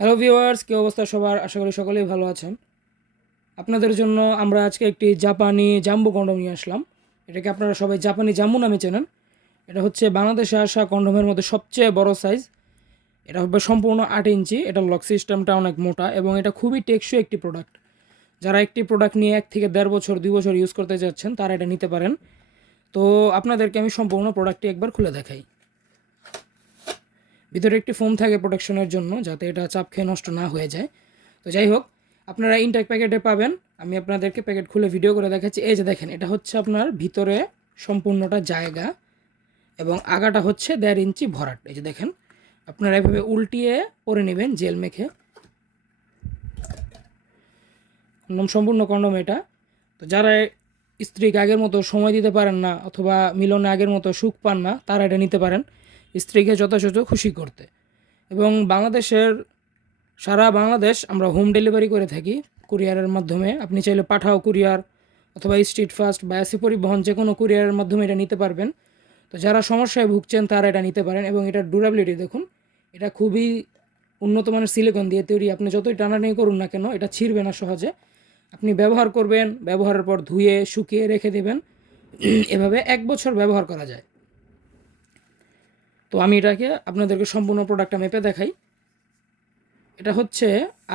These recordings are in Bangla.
হ্যালো ভিউয়ার্স, কী অবস্থা সবার? আশা করি সকলেই ভালো আছেন। আপনাদের জন্য আমরা আজকে একটি জাপানি জাম্বো কন্ডোম নিয়ে আসলাম। এটাকে আপনারা সবাই জাপানি জাম্বো নামে চেনেন। এটা হচ্ছে বাংলাদেশে আসা কন্ডোমের মধ্যে সবচেয়ে বড় সাইজ। এটা হবে সম্পূর্ণ 8 ইঞ্চি। এটা লক সিস্টেমটা অনেক মোটা এবং এটা খুবই টেকসই একটি প্রোডাক্ট। যারা একটি প্রোডাক্ট নিয়ে 1 থেকে 1.5 বছর 2 বছর ইউজ করতে যাচ্ছেন তারা এটা নিতে পারেন। তো আপনাদেরকে আমি সম্পূর্ণ প্রোডাক্টটি একবার খুলে দেখাই। ভিতরে একটি ফোম থাকে প্রোটেকশনের জন্য, যাতে এটা চাপ খেয়ে নষ্ট না হয়ে যায়। তো যাই হোক, আপনারা ইনটেক প্যাকেটে পাবেন। আমি আপনাদেরকে প্যাকেট খুলে ভিডিও করে দেখাচ্ছি। এই যে দেখেন, এটা হচ্ছে আপনার ভিতরে সম্পূর্ণটা জায়গা এবং আগাটা হচ্ছে 1.5 ইঞ্চি ভরাট। এই যে দেখেন, আপনারা এভাবে উল্টিয়ে পরে নেবেন জেল মেখে। কন্ডম, সম্পূর্ণ কন্ডম এটা। তো যারা স্ত্রীকে আগের মতো সময় দিতে পারেন না অথবা মিলনে আগের মতো সুখ পান না, তারা এটা নিতে পারেন স্ত্রীকে যথাযথ খুশি করতে। এবং সারা বাংলাদেশ আমরা হোম ডেলিভারি করে থাকি কুরিয়ারের মাধ্যমে। আপনি চাইলে পাঠাও কুরিয়ার অথবা স্ট্রিট ফাস্ট বা এসি পরিবহন, যে কোনো কুরিয়ারের মাধ্যমে এটা নিতে পারবেন। তো যারা সমস্যায় ভুগছেন তারা এটা নিতে পারেন। এবং এটার ডিউরেবিলিটি দেখুন, এটা খুবই উন্নত মানের সিলিকন দিয়ে তৈরি। আপনি যতই টানাটানি করুন না কেন, এটা ছিঁড়বে না সহজে। আপনি ব্যবহার করবেন, ব্যবহারের পর ধুয়ে শুকিয়ে রেখে দেবেন। এভাবে 1 বছর ব্যবহার করা যায়। তো আমি এটাকে আপনাদেরকে সম্পূর্ণ প্রোডাক্টটা মেপে দেখাই। এটা হচ্ছে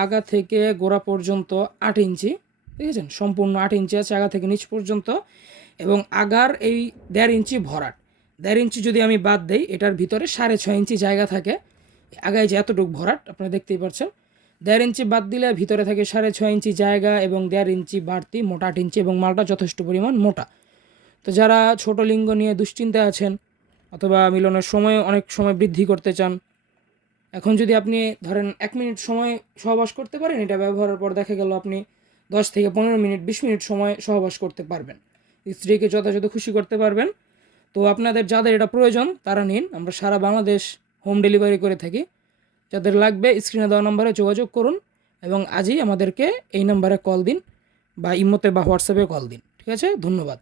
আগা থেকে গোড়া পর্যন্ত 8 ইঞ্চি, ঠিক আছে? সম্পূর্ণ 8 ইঞ্চি আছে আগা থেকে নিচ পর্যন্ত। এবং আগার এই 1.5 ইঞ্চি ভরাট। 1.5 ইঞ্চি যদি আমি বাদ দেই, এটার ভিতরে 6.5 ইঞ্চি জায়গা থাকে। আগায় যে এতটুকু ভরাট আপনারা দেখতেই পাচ্ছেন, 1.5 ইঞ্চি বাদ দিলে ভিতরে থাকে 6.5 ইঞ্চি জায়গা এবং 1.5 ইঞ্চি বাড়তি মোটা 8 ইঞ্চি, এবং মালটা যথেষ্ট পরিমাণ মোটা। তো যারা ছোট লিঙ্গ নিয়ে দুশ্চিন্তায় আছেন অথবা মিলনের সময় অনেক সময় বৃদ্ধি করতে চান, এখন যদি আপনি ধরেন 1 মিনিট সময় সহবাস করতে পারেন, এটা ব্যবহারের পর দেখা গেল আপনি 10 থেকে 15 মিনিট 20 মিনিট সময় সহবাস করতে পারবেন, স্ত্রীকে যথাযথ খুশি করতে পারবেন। তো আপনাদের যাদের এটা প্রয়োজন তারা নিন। আমরা সারা বাংলাদেশ হোম ডেলিভারি করে থাকি। যাদের লাগবে স্ক্রিনে দেওয়া নম্বরে যোগাযোগ করুন এবং আজই আমাদেরকে এই নম্বরে কল দিন বা ইমোতে বা হোয়াটসঅ্যাপে কল দিন। ঠিক আছে? ধন্যবাদ।